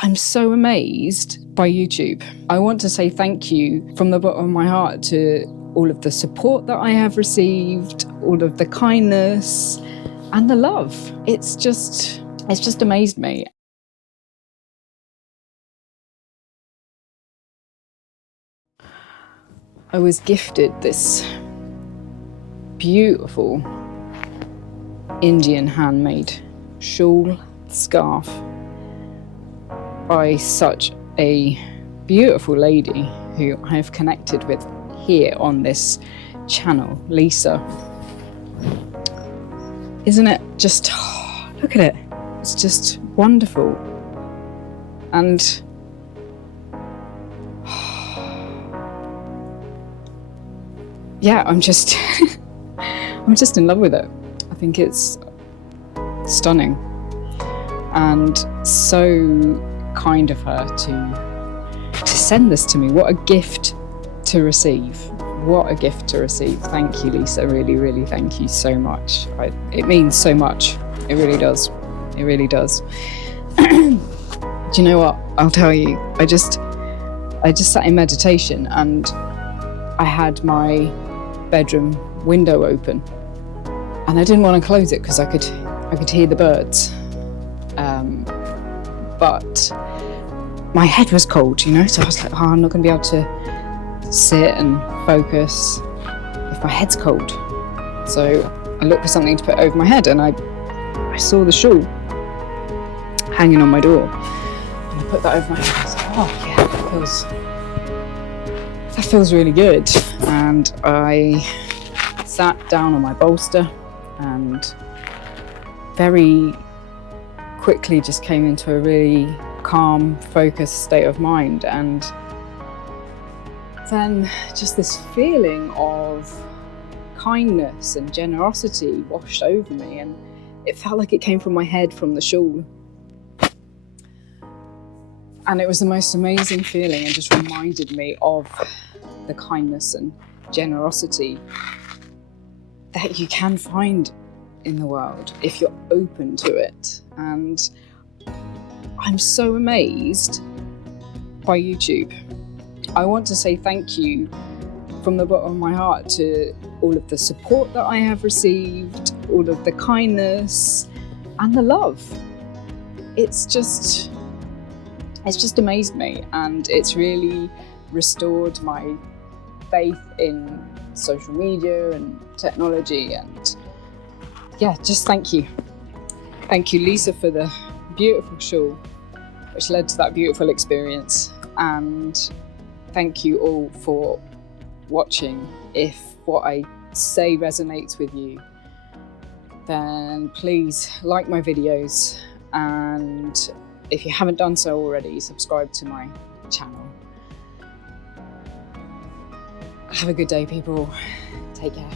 I'm so amazed by YouTube. I want to say thank you from the bottom of my heart to all of the support that I have received, all of the kindness and the love. It's just amazed me. I was gifted this beautiful Indian handmade shawl scarf by such a beautiful lady who I have connected with here on this channel, Lisa. Isn't it just, look at it, it's just wonderful. And yeah, I'm just in love with it. I think it's stunning and so kind of her to send this to me. What a gift to receive. What a gift to receive. Thank you, Lisa. Really, really thank you so much. It means so much. It really does. It really does. Do you know what? I'll tell you. I just sat in meditation and I had my bedroom window open and I didn't want to close it because I could hear the birds. But my head was cold, you know, so I was like, I'm not going to be able to sit and focus if my head's cold. So I looked for something to put over my head and I saw the shawl hanging on my door. And I put that over my head. I was like, oh yeah, that feels really good. And I sat down on my bolster and very quickly just came into a really calm, focused state of mind. And then just this feeling of kindness and generosity washed over me, and it felt like it came from my head, from the shawl. And it was the most amazing feeling and just reminded me of the kindness and generosity that you can find in the world if you're open to it. And I'm so amazed by YouTube. I want to say thank you from the bottom of my heart to all of the support that I have received, all of the kindness and the love. It's just amazed me, and it's really restored my faith in social media and technology. And yeah, just thank you. Thank you, Lisa, for the beautiful shawl which led to that beautiful experience. And thank you all for watching. If what I say resonates with you, then please like my videos, and if you haven't done so already, subscribe to my channel. Have a good day, people. Take care.